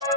Hello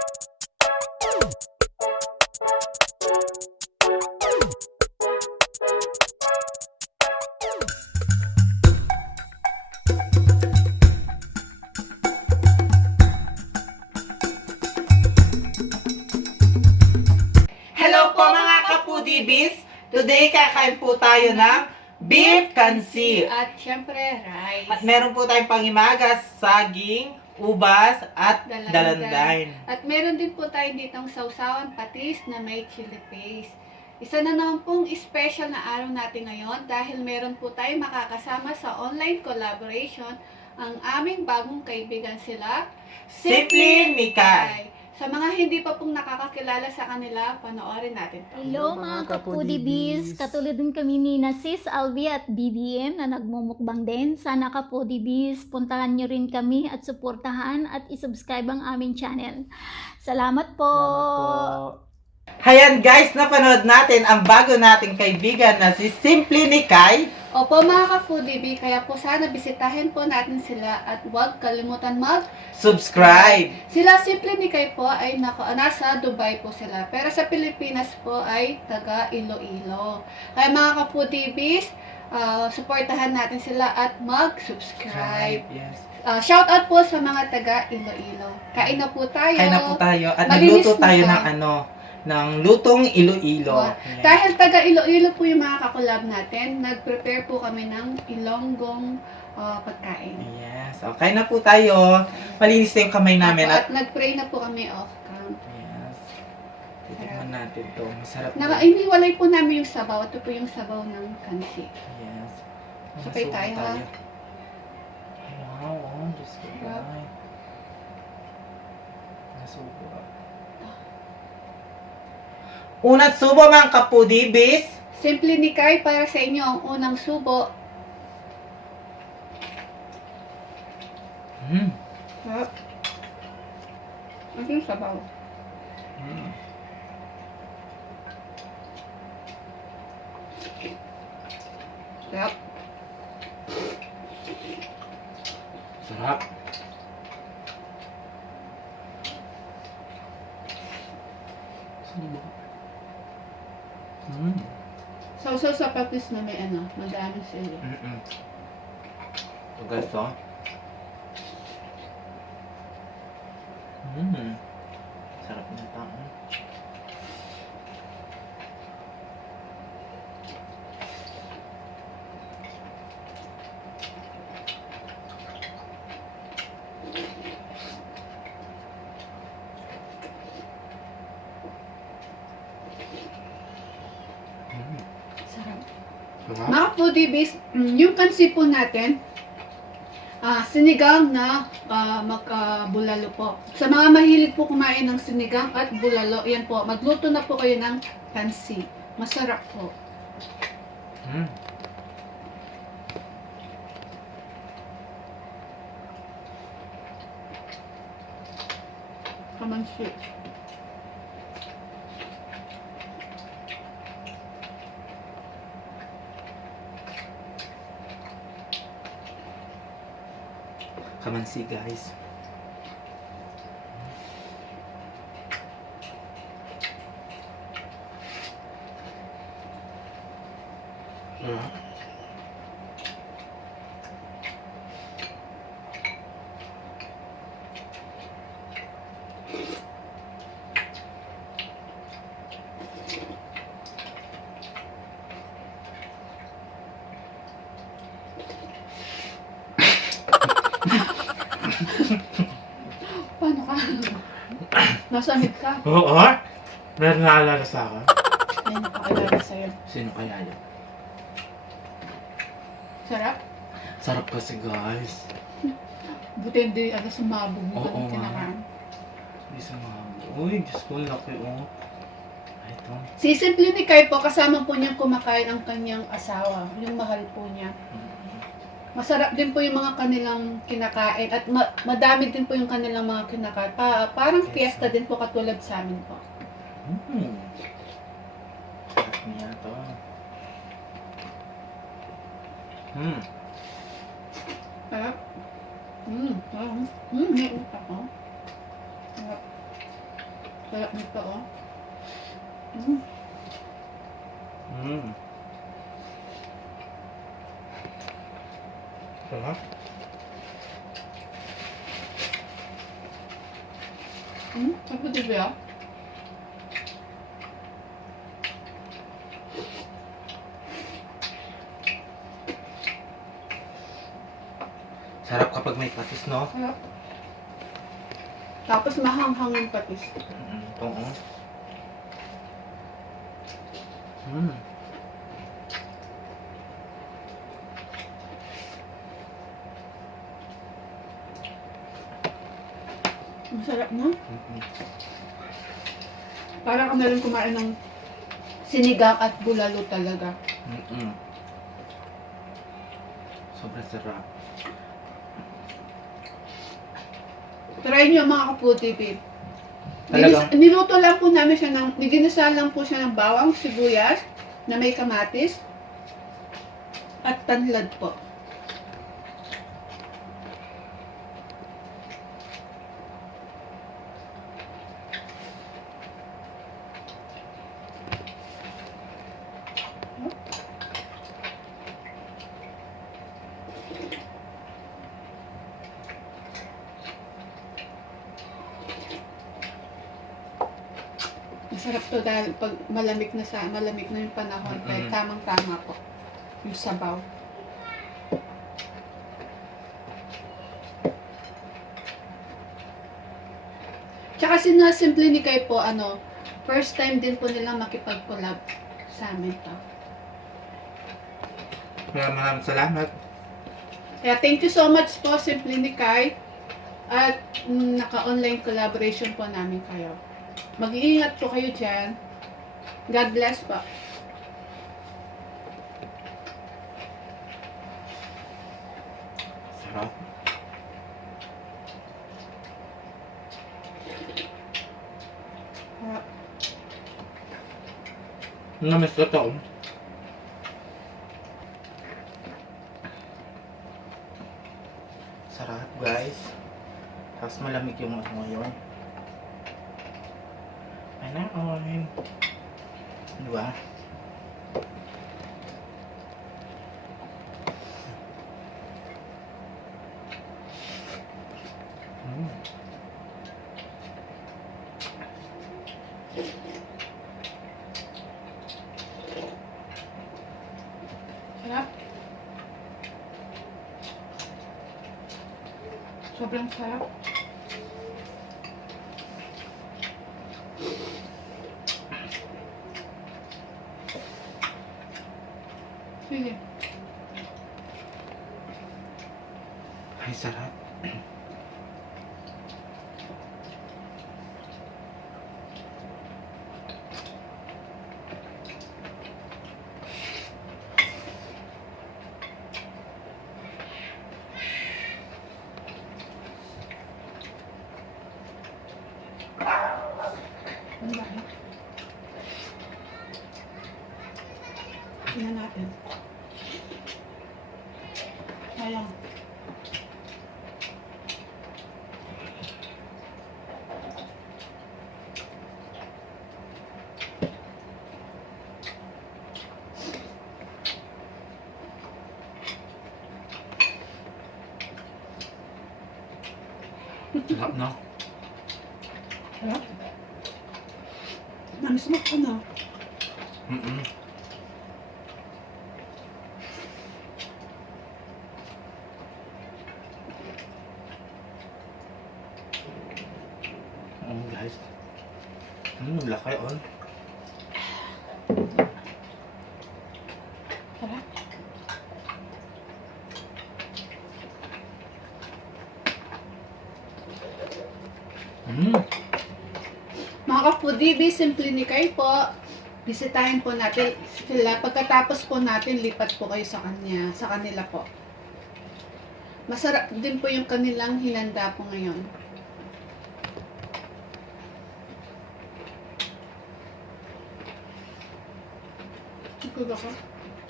po mga ka-Foodie Bees! Today kakain po tayo ng beef CANSI. At syempre, rice. At meron po tayong pangimagas, saging, ubas, at dalanday. At meron din po tayo ditong sausawan patis na may chili paste. Isa na naman pong special na araw natin ngayon dahil meron po tayo makakasama sa online collaboration ang aming bagong kaibigan sila, Simply Nikai. Sa mga hindi pa pong nakakakilala sa kanila, panoorin natin to. Hello mga ka-Foodie Bees! Katulad din kami ni Sis Alvi at BBM na nagmumukbang din. Sana ka-Foodie Bees, puntahan nyo rin kami at suportahan at isubscribe ang aming channel. Salamat po! Hayan guys, napanood natin ang bago nating kaibigan na si Simply Nikai. Opo mga ka-Foodie Bee, kaya po sana bisitahin po natin sila at huwag kalimutan Subscribe! Sila Simply Nikai po ay nasa Dubai po sila. Pero sa Pilipinas po ay taga ILO-ILO. Kaya mga ka-Foodie Bees, supportahan natin sila at mag-subscribe. Yes. Shout out po sa mga taga ILO-ILO. Kain na po tayo. Kain na po tayo at Malinis nagluto tayo na. ng lutong Ilo-Ilo. Ayan. Dahil taga Ilo-Ilo po yung mga kakolab natin, nag-prepare po kami ng Ilonggong pagkain. Yes. Okay na po tayo. Malinis na yung kamay namin. At nag-pray na po kami off-cam. Yes. Titignan natin to. Masarap Iniwalay po namin yung sabaw. Ito po yung sabaw ng kansi. Yes. Sabay tayo, ha? Ay, wow. Oh, Diyos ko. Sarap. Ay. Nasubo. Unang subo mga ka-Foodie Bees. Simply Nikai, para sa inyo ang unang subo. Sarap. Ito yung sabaw. Sarap. Sarap. Sausaw sa patis na may madami sili. So guys, oh. Sarap na ito. Sarap. Sarap. Mga Foodie Bees, yung kansi po natin, sinigang na magkabulalo po. Sa mga mahilig po kumain ng sinigang at bulalo, yan po, magluto na po kayo ng kansi. Masarap po. Kamansi. Kamansi guys. Paano ka? Nasamit ka? Oo. Meron naalala sa akin. May nakakilala sa'yo. Sino kaya yun? Sarap? Sarap kasi guys. Buti hindi sumabog mo Oo kung nga. kinakain. Hindi sumama. Uy, Diyos ko, laki oh. Ay, ito. Si Simply Nikai po, kasama po niyang kumakain ang kanyang asawa. Yung mahal po niya. Masarap din po yung mga kanilang kinakain at madami din po yung kanilang mga kinakain. Parang fiesta din po katulad sa amin po. Sarap niya to. Sarap. May utak ako. Sarap. Sarap nito, oh. Sarap. Ako diba ya? Sarap kapag may patis, no? Sarap. Tapos mahanghang yung patis. Ito, oh. Masarap na. Para ka na rin kumain ng sinigang at bulalo talaga. Sobrang sarap. Try niyo mga Foodie Bee. Talaga? Niluto lang po namin siya ng, ginisa lang po siya ng bawang, sibuyas, na may kamatis, at tanlad po. Masarap to dahil pag malamig na yung panahon, dahil tamang-tama po yung sabaw. Tsaka Simple Nikai po, first time din po nilang makipag-collab sa amin to. Maraming salamat. Kaya thank you so much po, Simple Nikai. At naka-online collaboration po namin kayo. Mag-iingat po kayo dyan. God bless po. Sarap. Namis ko to. Sarap, guys. Tapos malamig yung ano ngayon. Ay, diba? Sarap. Sobrang sarap. Sige. Ay, sarap. Ano ba? Tingnan natin. Sayang. Sarap, no? Sarap. Namismak ka na. Guys. Laki, on. Sarap. Mga ka-Foodie Bee, Simple Nikai po. Bisitahin po natin sila. Pagkatapos po natin, lipat po kayo sa kanila po. Masarap din po yung kanilang hinanda po ngayon. Ikaw ba ka?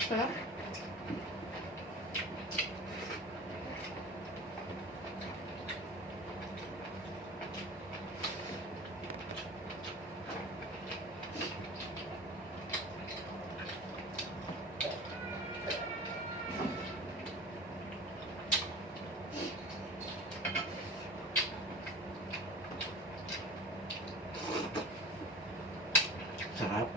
Sarap? Sarap.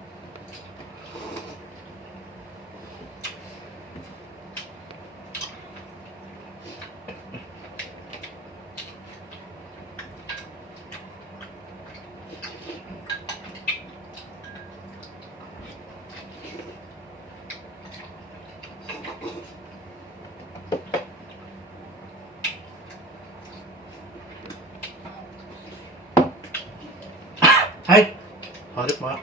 Ay! Harip mga.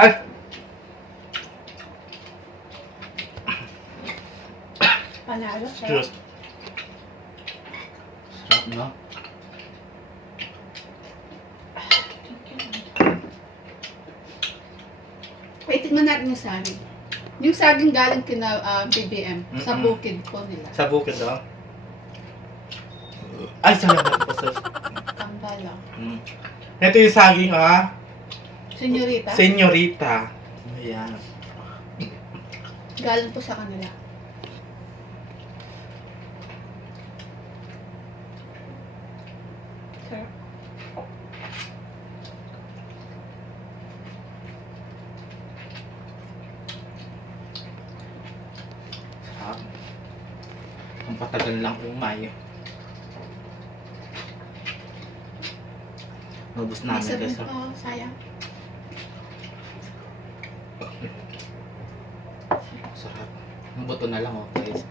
Ay! Panalo, Cheers. Sarap na. Ay, tingnan natin yung saging. Yung saging galing kina BBM. Sa bukid po nila. Sa bukid daw. Ay, salamat po sa... Tambala. Ito yung saging, Senyorita. Senyorita. Ayan. Galing po sa kanila. Sarap. Sarap. Ang patagal lang umay. Nabos May namin sabi guys. ko, sayang. Sarap. Ang buto na lang guys.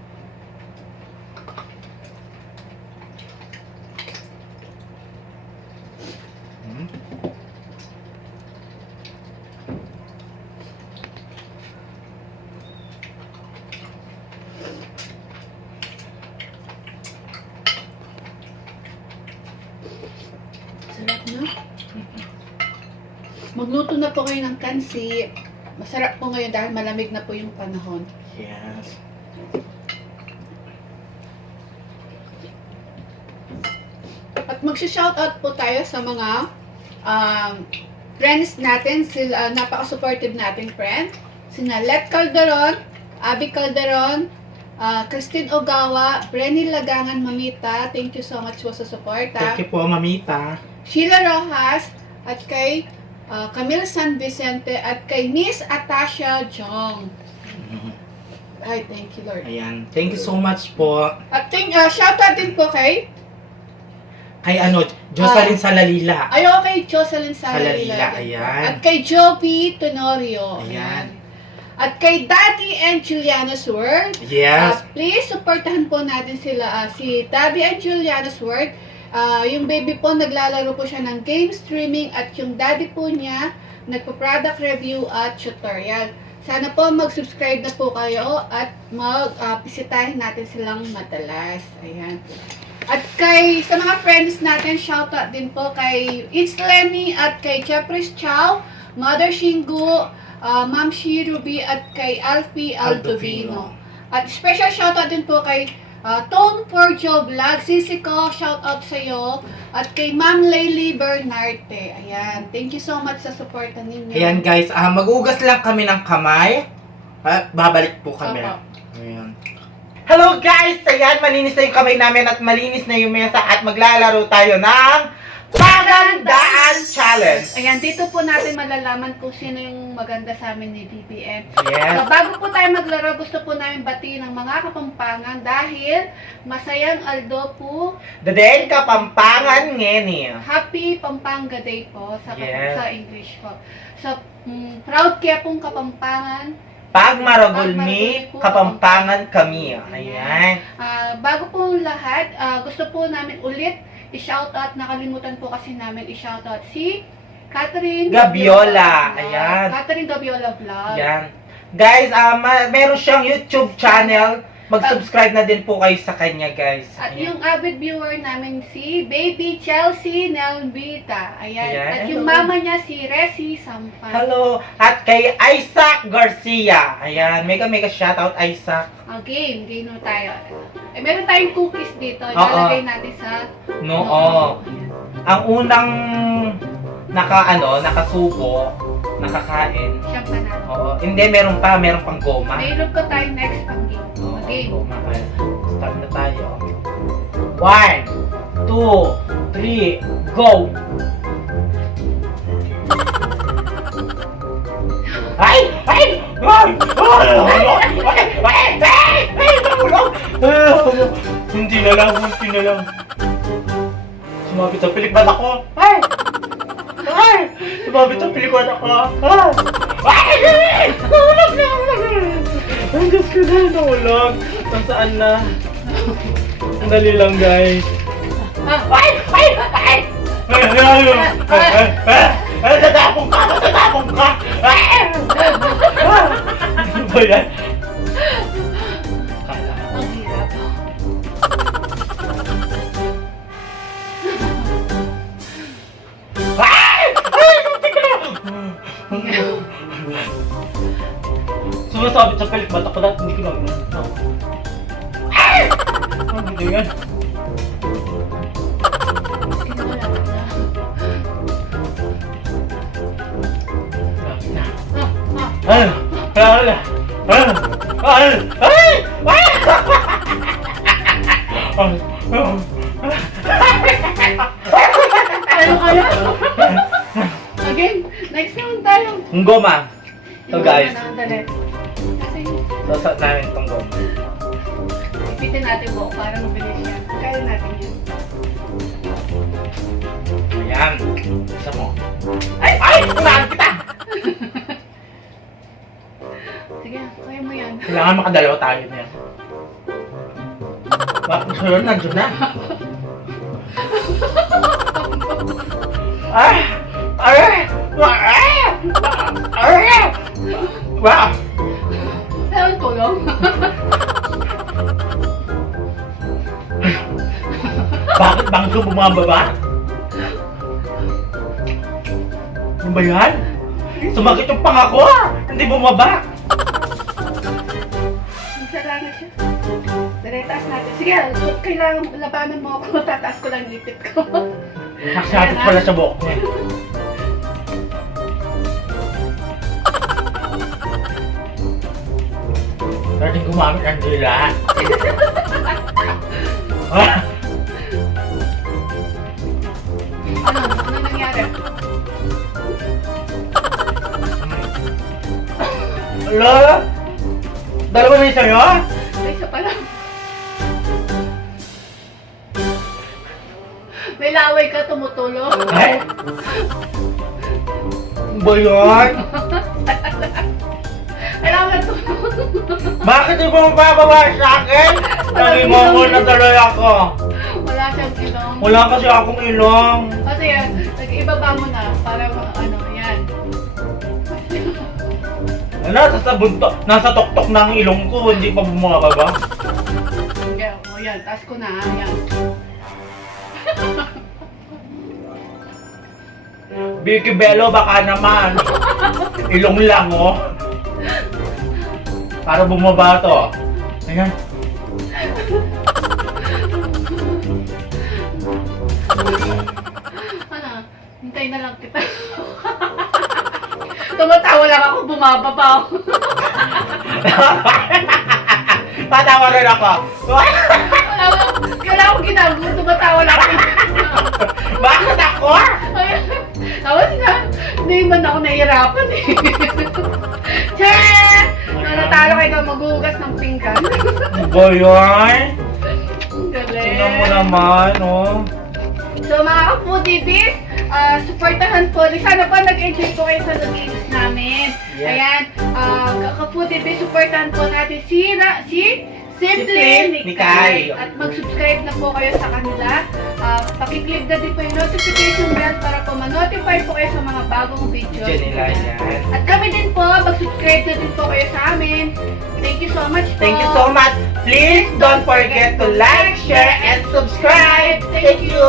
Sarap na. Magluto na po kayo ng kansi. Masarap po ngayon dahil malamig na po yung panahon. Yes. At magsha-shoutout po tayo sa mga friends natin, sila napaka-supportive nating friend. Sina Let Calderon, Abby Calderon, Christine Ogawa, Brenny Lagangan Mamita, thank you so much po sa support. Thank you po, Mamita. Sheila Rojas, at kay Camille San Vicente, at kay Miss Atasha Jong. Ay, thank you Lord. Ayan. Thank you so much po. At shoutout din po kay Jocelyn Salalila. Ay, okay, Jocelyn Salalila. Salalila, ayan. At kay Joby Tenorio. Ayan. At kay Daddy and Giuliana's World. Yes. Please, supportahan po natin sila. Si Daddy and Giuliana's World. Yung baby po, naglalaro po siya ng game streaming. At yung daddy po niya, nagpo-product review at tutorial. Sana po mag-subscribe na po kayo at mag-bisitahin natin silang madalas. Ayan. At sa mga friends natin, shoutout din po kay It's Lenny at kay Jeffrey Chow, Mother Shingu, Ma'am Shi Ruby at kay Alfie Aldovino. At special shoutout din po kay Tone for Joe Vlog, Sisi ko, shoutout sa iyo. At kay Ma'am Laylie Bernarte. Ayan, thank you so much sa support ninyo. Ayan guys, magugas lang kami ng kamay. Babalik po kami. Opo. Ayan. Hello guys! Ayan, malinis na yung kamay namin at malinis na yung mesa at maglalaro tayo ng Pagandaan Challenge! Ayan, dito po natin malalaman kung sino yung maganda sa amin ni BBM. Yes. So, bago po tayo maglaro, gusto po namin batiin ng mga Kapampangan dahil masayang Aldo po. Daday Kapampangan ngeni. Happy Pampanga Day po sa, Yes. sa English po. So, proud kaya pong Kapampangan. Pag maragulmi, Pag maragulmi po, Kapampangan kami. Ayan. Bago po lahat, gusto po namin ulit i-shoutout, nakalimutan po kasi namin i-shoutout si Catherine Gabiola. Ayan. Catherine Gabiola Vlog. Ayan. Guys, meron siyang YouTube channel. Mag-subscribe na din po kayo sa kanya, guys. At Ayan. yung avid viewer namin si Baby Chelsea Nelvita. Ayan. Ayan. At yung mama niya si Resi Sampan. Hello. At kay Isaac Garcia. Ayan. Mega shoutout, Isaac. Game na tayo. Meron tayong cookies dito. Ilalagay natin sa Noo. Ang unang nakasubo, nakakain. siyang panalo. Oo. Hindi, meron pang goma. Mayroon ko tayo next pang game. Game. Goma. Ayan. Start na tayo. 1, 2, 3, go! Ay! Ay! Ay! Hindi na lang. Sumabit sa pilikbat ako. Ay! Ay! Sumabit sa pilikbat ako. Ay! Nahulog na! Ang Diyos ko na, nahulog. Saan na? Sandali lang, guys. Ay! Ay! Ay! Tatapong ka! Ano ba yan? Ang hirap. Ay! Ay! Sumasabit sa pilik mata ko dahil hindi ko lang. Ay! Ano ba yan? Ay! Ay! Ay! Ay! Ay! Ano kaya? Again, next naman tayo. Ang goma. So guys, Dali. Kasi, sasat namin itong goma. ipitin natin buo para mabilis yan. Kaya natin yun. Ayan. Isa mo. Ay! Ay! Kumaan kita! Sige, kaya mo yan. Kailangan makadalawa tayo niya. Bakit sunod nandiyon na? Ay! Ay! Ay! Ay! Wow! Ewan tulong. Bakit bangko bumababa? Ano ba yan? Sumakit yung pangako! Hindi bumaba! Salamat siya. Dali, taas natin. Sige, kailangan labanan mo ako. Tataas ko lang lipit ko. Naksabit pala sa buhok niya. Pwedeng gumamit ng dila. Ano nangyari? Ala! Dalawa na yung sa'yo? May isa pa lang. May laway ka tumutulong. Ay! Ano ba yun? Kailangan tulong. Bakit di mo mababa sa akin? Nangimongol na tuloy ako. Wala siyang ilong. Wala kasi akong ilong. Kasi yan, nag-ibaba mo na para ano, yan. Nasa tuktok na ang ilong ko, hindi pa bumababa. Yan, o yan, taas ko na, yan. Vicky Bello, baka naman. Ilong lang, oh. Para bumaba to. Ayan. Ano, hintay na lang kita. Tumatawa lang ako, bumababa ako. Patawa rin ako. Kailangan ko ginagawa, tumatawa lang ako. Bakit ako? Tapos na, hindi man ako nahihirapan eh. Chee! Natalo kayo maghugas ng pinggan. Boyoy? Galing. Tingnan mo naman, oh. So mga ka-Foodie Bees, supportahan po. Sana po nag-enjoy po kayo sa luminis namin. Yeah. Ayan, ka-Foodie Bees, supportahan po natin si Simple Nikai. At mag-subscribe na po kayo sa kanila. Pakiclick na din po yung notification bell para po ma-notify po kayo sa mga bagong videos. Nila yan. At kami din po, mag-subscribe na din po kayo sa amin. Thank you so much po. Thank you so much. Please don't forget to like, share, and subscribe. Thank you.